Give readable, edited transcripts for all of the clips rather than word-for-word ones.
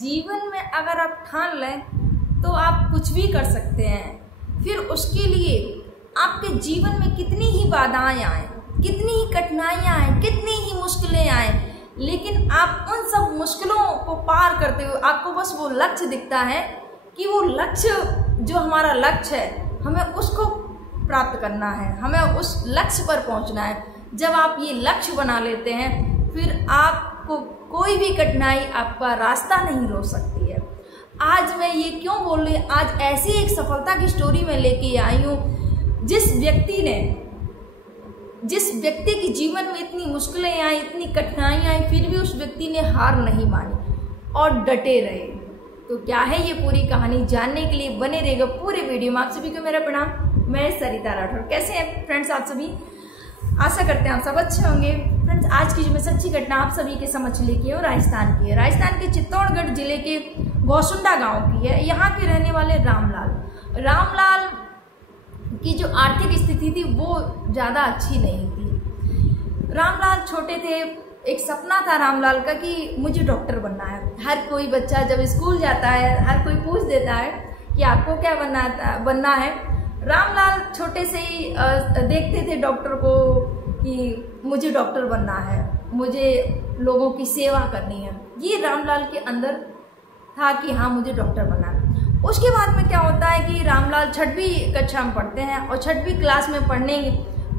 जीवन में अगर आप ठान लें तो आप कुछ भी कर सकते हैं। फिर उसके लिए आपके जीवन में कितनी ही बाधाएं आए, कितनी ही कठिनाइयां आए, कितनी ही मुश्किलें आए, लेकिन आप उन सब मुश्किलों को पार करते हुए आपको बस वो लक्ष्य दिखता है कि वो लक्ष्य जो हमारा लक्ष्य है हमें उसको प्राप्त करना है, हमें उस लक्ष्य पर पहुंचना है। जब आप ये लक्ष्य बना लेते हैं फिर आपको कोई भी कठिनाई आपका रास्ता नहीं रोक सकती है। आज मैं ये क्यों बोल रही हूँ, आज ऐसी एक सफलता की स्टोरी में लेके आई हूँ जिस व्यक्ति के जीवन में इतनी मुश्किलें आई, इतनी कठिनाइयाँ आई, फिर भी उस व्यक्ति ने हार नहीं मानी और डटे रहे। तो क्या है ये पूरी कहानी, जानने के लिए बने रहेगा पूरे वीडियो में। आप सभी को मेरा प्रणाम, मैं सरिता राठौर। कैसे हैं फ्रेंड्स आप सभी, आशा करते हैं आप सब अच्छे होंगे। फ्रेंड्स आज की जो मैं सच्ची घटना आप सभी के समझ लेके हूँ राजस्थान की है। राजस्थान के चित्तौड़गढ़ जिले के गौसुंडा गांव की है। यहाँ के रहने वाले रामलाल की जो आर्थिक स्थिति थी वो ज़्यादा अच्छी नहीं थी। रामलाल छोटे थे, एक सपना था रामलाल का कि मुझे डॉक्टर बनना है। हर कोई बच्चा जब स्कूल जाता है हर कोई पूछ देता है कि आपको क्या बनना है। रामलाल छोटे से ही देखते थे डॉक्टर को कि मुझे डॉक्टर बनना है, मुझे लोगों की सेवा करनी है। ये रामलाल के अंदर था कि हाँ मुझे डॉक्टर बनना है। उसके बाद में क्या होता है कि रामलाल 6वीं कक्षा में पढ़ते हैं और 6वीं क्लास में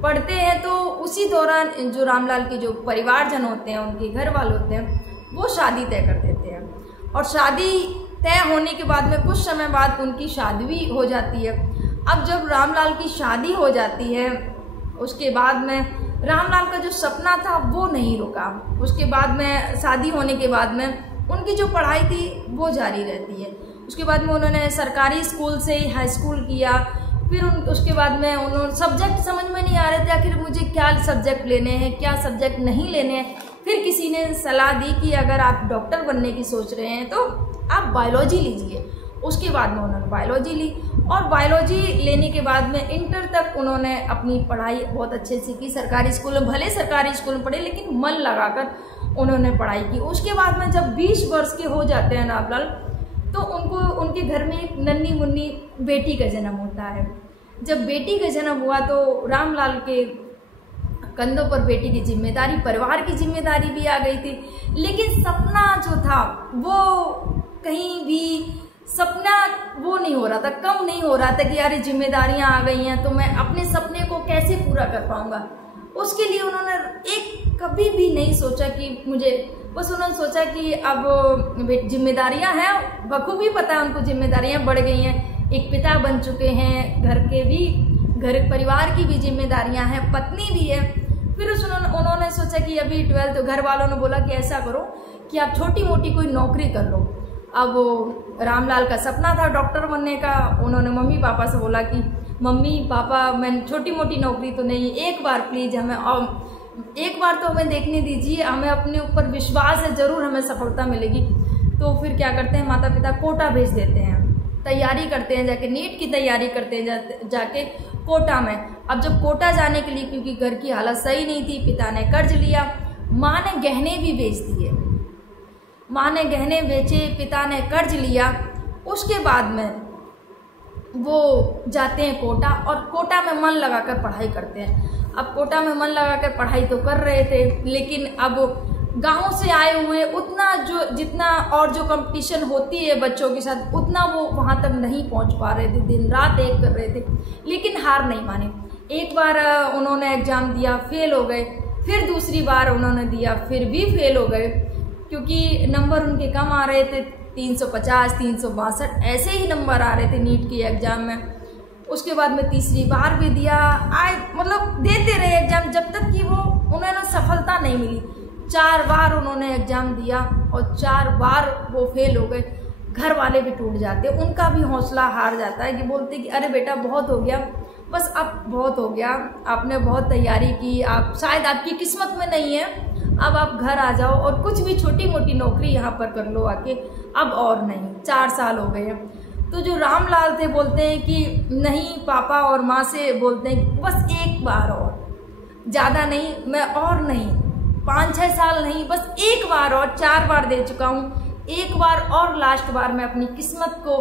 पढ़ते हैं तो उसी दौरान जो रामलाल के जो परिवारजन होते हैं, उनके घर वाले होते हैं, वो शादी तय कर देते हैं। और शादी तय होने के बाद में कुछ समय बाद उनकी शादी भी हो जाती है। अब जब रामलाल की शादी हो जाती है उसके बाद में रामलाल का जो सपना था वो नहीं रुका। उसके बाद में शादी होने के बाद में उनकी जो पढ़ाई थी वो जारी रहती है। उसके बाद में उन्होंने सरकारी स्कूल से हाई स्कूल किया। फिर उसके बाद में उन्होंने सब्जेक्ट समझ में नहीं आ रहे थे आखिर मुझे क्या सब्जेक्ट लेने हैं, क्या सब्जेक्ट नहीं लेने हैं। फिर किसी ने सलाह दी कि अगर आप डॉक्टर बनने की सोच रहे हैं तो आप बायोलॉजी लीजिए। उसके बाद में उन्होंने बायोलॉजी ली और बायोलॉजी लेने के बाद में इंटर तक उन्होंने अपनी पढ़ाई बहुत अच्छे से की। सरकारी स्कूल में, भले सरकारी स्कूल में पढ़े लेकिन मन लगाकर उन्होंने पढ़ाई की। उसके बाद में जब 20 वर्ष के हो जाते हैं रामलाल तो उनके घर में एक नन्ही मुन्नी बेटी का जन्म होता है। जब बेटी का जन्म हुआ तो रामलाल के कंधों पर बेटी की जिम्मेदारी, परिवार की जिम्मेदारी भी आ गई थी। लेकिन सपना जो था वो कहीं भी सपना वो नहीं हो रहा था, कम नहीं हो रहा था कि यार जिम्मेदारियां आ गई हैं तो मैं अपने सपने को कैसे पूरा कर पाऊंगा। उसके लिए उन्होंने कभी भी नहीं सोचा कि मुझे, बस उन्होंने सोचा कि अब जिम्मेदारियां हैं, बखूबी पता है उनको जिम्मेदारियां बढ़ गई हैं, एक पिता बन चुके हैं, घर परिवार की भी जिम्मेदारियां हैं, पत्नी भी है। फिर उन्होंने सोचा कि अभी 12th, घर वालों ने बोला कि ऐसा करो कि आप छोटी मोटी कोई नौकरी कर लो। अब रामलाल का सपना था डॉक्टर बनने का। उन्होंने मम्मी पापा से बोला कि मम्मी पापा मैं छोटी मोटी नौकरी तो नहीं, एक बार प्लीज़ एक बार तो हमें देखने दीजिए, हमें अपने ऊपर विश्वास है, ज़रूर हमें सफलता मिलेगी। तो फिर क्या करते हैं माता पिता कोटा भेज देते हैं, तैयारी करते हैं, जाके नीट की तैयारी करते हैं जाके कोटा में। अब जब कोटा जाने के लिए, क्योंकि घर की हालत सही नहीं थी, पिता ने कर्ज लिया, माँ ने गहने भी बेच दिए, माँ ने गहने बेचे, पिता ने कर्ज लिया। उसके बाद में वो जाते हैं कोटा और कोटा में मन लगाकर पढ़ाई करते हैं। अब कोटा में मन लगाकर पढ़ाई तो कर रहे थे लेकिन अब गांव से आए हुए जितना और जो कंपटीशन होती है बच्चों के साथ उतना वो वहां तक नहीं पहुंच पा रहे थे, दिन रात एक कर रहे थे, लेकिन हार नहीं माने। एक बार उन्होंने एग्जाम दिया, फेल हो गए। फिर दूसरी बार उन्होंने दिया, फिर भी फेल हो गए क्योंकि नंबर उनके कम आ रहे थे, 350 362 ऐसे ही नंबर आ रहे थे नीट की एग्जाम में। उसके बाद में तीसरी बार भी दिया, मतलब देते रहे एग्जाम जब तक कि उन्हें सफलता नहीं मिली। 4 बार उन्होंने एग्जाम दिया और 4 बार वो फेल हो गए। घर वाले भी टूट जाते, उनका भी हौसला हार जाता है कि बोलते कि अरे बेटा बहुत हो गया, बस अब बहुत हो गया, आपने बहुत तैयारी की, आप शायद आपकी किस्मत में नहीं है, अब आप घर आ जाओ और कुछ भी छोटी मोटी नौकरी यहाँ पर कर लो आके, अब और नहीं। 4 साल हो गए हैं। तो जो रामलाल थे बोलते हैं कि नहीं, पापा और माँ से बोलते हैं कि बस एक बार और, ज़्यादा नहीं, मैं और नहीं, 5-6 साल नहीं, बस एक बार और, 4 बार दे चुका हूँ, एक बार और लास्ट बार मैं अपनी किस्मत को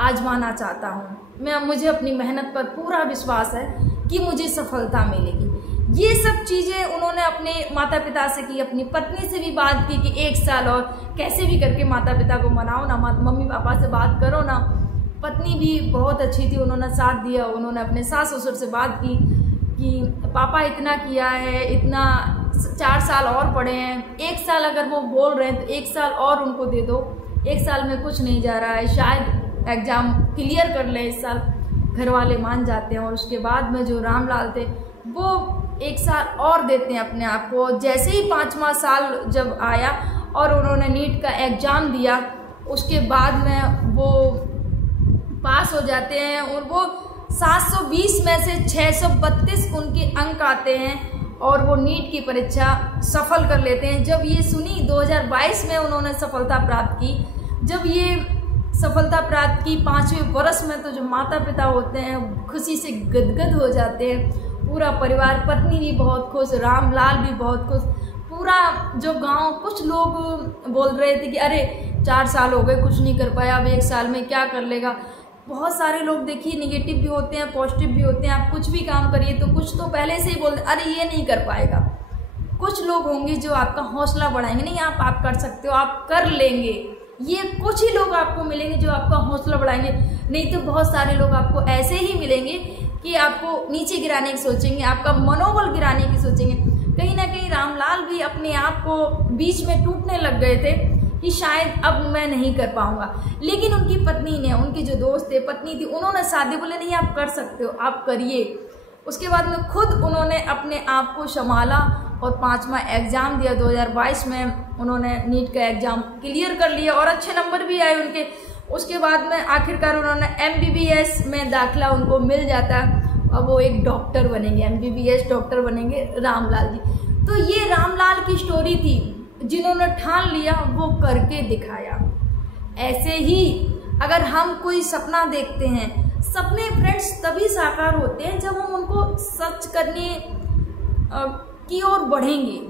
आजमाना चाहता हूँ। मुझे अपनी मेहनत पर पूरा विश्वास है कि मुझे सफलता मिलेगी। ये सब चीज़ें उन्होंने अपने माता पिता से की, अपनी पत्नी से भी बात की कि 1 साल और कैसे भी करके माता पिता को मनाओ ना, मम्मी पापा से बात करो ना। पत्नी भी बहुत अच्छी थी, उन्होंने साथ दिया। उन्होंने अपने सास ससुर से बात की कि पापा इतना किया है, इतना 4 साल और पढ़े हैं, 1 साल अगर वो बोल रहे हैं तो 1 साल और उनको दे दो। 1 साल में कुछ नहीं जा रहा है, शायद एग्ज़ाम क्लियर कर ले इस साल। घर वाले मान जाते हैं और उसके बाद में जो रामलाल थे वो 1 साल और देते हैं अपने आप को। जैसे ही 5वां साल जब आया और उन्होंने नीट का एग्ज़ाम दिया, उसके बाद में वो पास हो जाते हैं और वो 720 में से 632 उनके अंक आते हैं और वो नीट की परीक्षा सफल कर लेते हैं। जब ये सुनी 2022 में उन्होंने सफलता प्राप्त की, जब ये सफलता प्राप्त की 5वें वर्ष में, तो जो माता पिता होते हैं खुशी से गदगद हो जाते हैं। पूरा परिवार, पत्नी भी बहुत खुश, रामलाल भी बहुत खुश, पूरा जो गांव, कुछ लोग बोल रहे थे कि अरे 4 साल हो गए कुछ नहीं कर पाया, अब 1 साल में क्या कर लेगा। बहुत सारे लोग देखिए निगेटिव भी होते हैं, पॉजिटिव भी होते हैं। आप कुछ भी काम करिए तो कुछ तो पहले से ही बोलते अरे ये नहीं कर पाएगा। कुछ लोग होंगे जो आपका हौसला बढ़ाएंगे, नहीं आप कर सकते हो, आप कर लेंगे। ये कुछ ही लोग आपको मिलेंगे जो आपका हौसला बढ़ाएंगे, नहीं तो बहुत सारे लोग आपको ऐसे ही मिलेंगे कि आपको नीचे गिराने की सोचेंगे, आपका मनोबल गिराने की सोचेंगे। कहीं ना कहीं रामलाल भी अपने आप को बीच में टूटने लग गए थे कि शायद अब मैं नहीं कर पाऊंगा। लेकिन उनकी पत्नी ने, उनके जो दोस्त थे, पत्नी थी, उन्होंने शादी बोले नहीं आप कर सकते हो, आप करिए। उसके बाद में खुद उन्होंने अपने आप को संभाला और 5वां एग्ज़ाम दिया। 2022 में उन्होंने नीट का एग्ज़ाम क्लियर कर लिया और अच्छे नंबर भी आए उनके। उसके बाद में आखिरकार उन्होंने MBBS में दाखिला उनको मिल जाता है और वो एक डॉक्टर बनेंगे, MBBS डॉक्टर बनेंगे रामलाल जी। तो ये रामलाल की स्टोरी थी, जिन्होंने ठान लिया वो करके दिखाया। ऐसे ही अगर हम कोई सपना देखते हैं, सपने फ्रेंड्स तभी साकार होते हैं जब हम उनको सच करने की ओर बढ़ेंगे।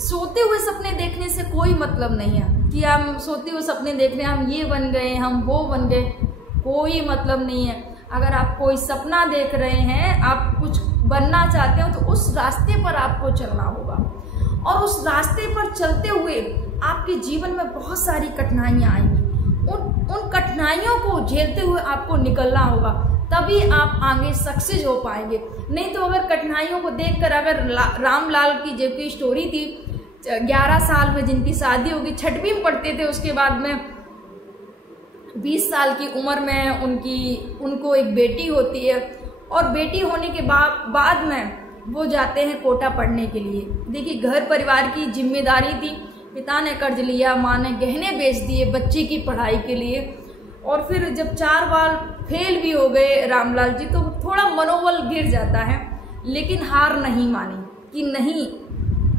सोते हुए सपने देखने से कोई मतलब नहीं है कि हम सोते हुए सपने देख रहे हैं, हम ये बन गए, हम वो बन गए, कोई मतलब नहीं है। अगर आप कोई सपना देख रहे हैं, आप कुछ बनना चाहते हो, तो उस रास्ते पर आपको चलना होगा और उस रास्ते पर चलते हुए आपके जीवन में बहुत सारी कठिनाइयाँ आएंगी। उन कठिनाइयों को झेलते हुए आपको निकलना होगा, तभी आप आगे सक्सेस हो पाएंगे। नहीं तो अगर कठिनाइयों को देखकर, अगर रामलाल की जो की स्टोरी थी, 11 साल में जिनकी शादी होगी, 6वीं में पढ़ते थे, उसके बाद में 20 साल की उम्र में उनको एक बेटी होती है और बेटी होने के बाद में वो जाते हैं कोटा पढ़ने के लिए। देखिए घर परिवार की जिम्मेदारी थी, पिता ने कर्ज लिया, माँ ने गहने बेच दिए बच्चे की पढ़ाई के लिए। और फिर जब 4 बार फेल भी हो गए रामलाल जी, तो थोड़ा मनोबल गिर जाता है, लेकिन हार नहीं मानी कि नहीं,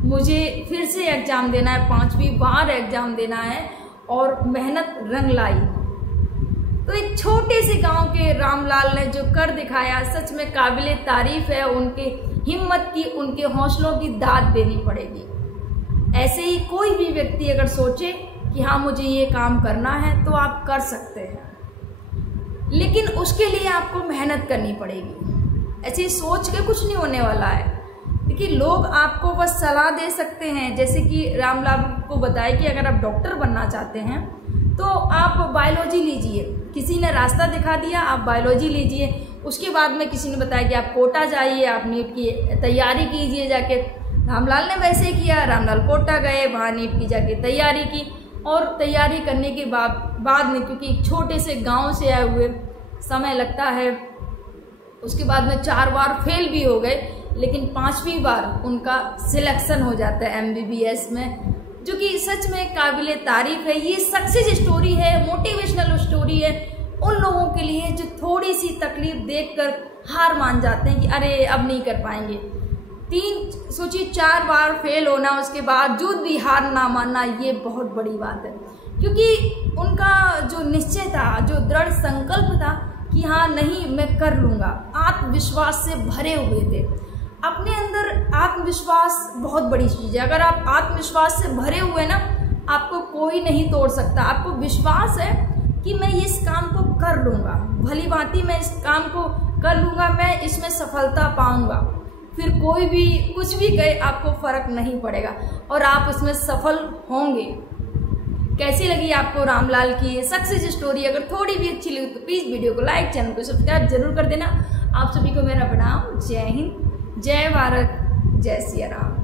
मुझे फिर से एग्ज़ाम देना है, 5वीं बार एग्ज़ाम देना है और मेहनत रंग लाई। तो एक छोटे से गांव के रामलाल ने जो कर दिखाया, सच में काबिले तारीफ है। उनके हिम्मत की, उनके हौसलों की दाद देनी पड़ेगी। ऐसे ही कोई भी व्यक्ति अगर सोचे कि हाँ मुझे ये काम करना है, तो आप कर सकते हैं, लेकिन उसके लिए आपको मेहनत करनी पड़ेगी। ऐसे ही सोच के कुछ नहीं होने वाला है। देखिए लोग आपको बस सलाह दे सकते हैं, जैसे कि रामलाल को बताया कि अगर आप डॉक्टर बनना चाहते हैं तो आप बायोलॉजी लीजिए। किसी ने रास्ता दिखा दिया, आप बायोलॉजी लीजिए। उसके बाद में किसी ने बताया कि आप कोटा जाइए, आप नीट की तैयारी कीजिए जाके। रामलाल ने वैसे किया, रामलाल कोटा गए, वहाँ नीट की जाके तैयारी की और तैयारी करने के बाद में, क्योंकि छोटे से गांव से आए हुए, समय लगता है, उसके बाद में 4 बार फेल भी हो गए, लेकिन 5वीं बार उनका सिलेक्शन हो जाता है MBBS में, जो कि सच में काबिले तारीफ है। ये सक्सेस स्टोरी है, मोटिवेशनल स्टोरी है उन लोगों के लिए जो थोड़ी सी तकलीफ देखकर हार मान जाते हैं कि अरे अब नहीं कर पाएंगे। 4 बार फेल होना, उसके बावजूद भी हार ना मानना, ये बहुत बड़ी बात है, क्योंकि उनका जो निश्चय था, जो दृढ़ संकल्प था कि हाँ नहीं मैं कर लूँगा, आत्मविश्वास से भरे हुए थे। अपने अंदर आत्मविश्वास बहुत बड़ी चीज़ है। अगर आप आत्मविश्वास से भरे हुए ना, आपको कोई नहीं तोड़ सकता। आपको विश्वास है कि मैं इस काम को कर लूँगा, भली भांति मैं इस काम को कर लूँगा, मैं इसमें सफलता पाऊँगा, फिर कोई भी कुछ भी कहे आपको फर्क नहीं पड़ेगा और आप उसमें सफल होंगे। कैसी लगी आपको रामलाल की ये सक्सेस स्टोरी? अगर थोड़ी भी अच्छी लगी तो प्लीज़ वीडियो को लाइक, चैनल को सब्सक्राइब जरूर कर देना। आप सभी को मेरा प्रणाम। जय हिंद, जय भारत, जय सिया राम।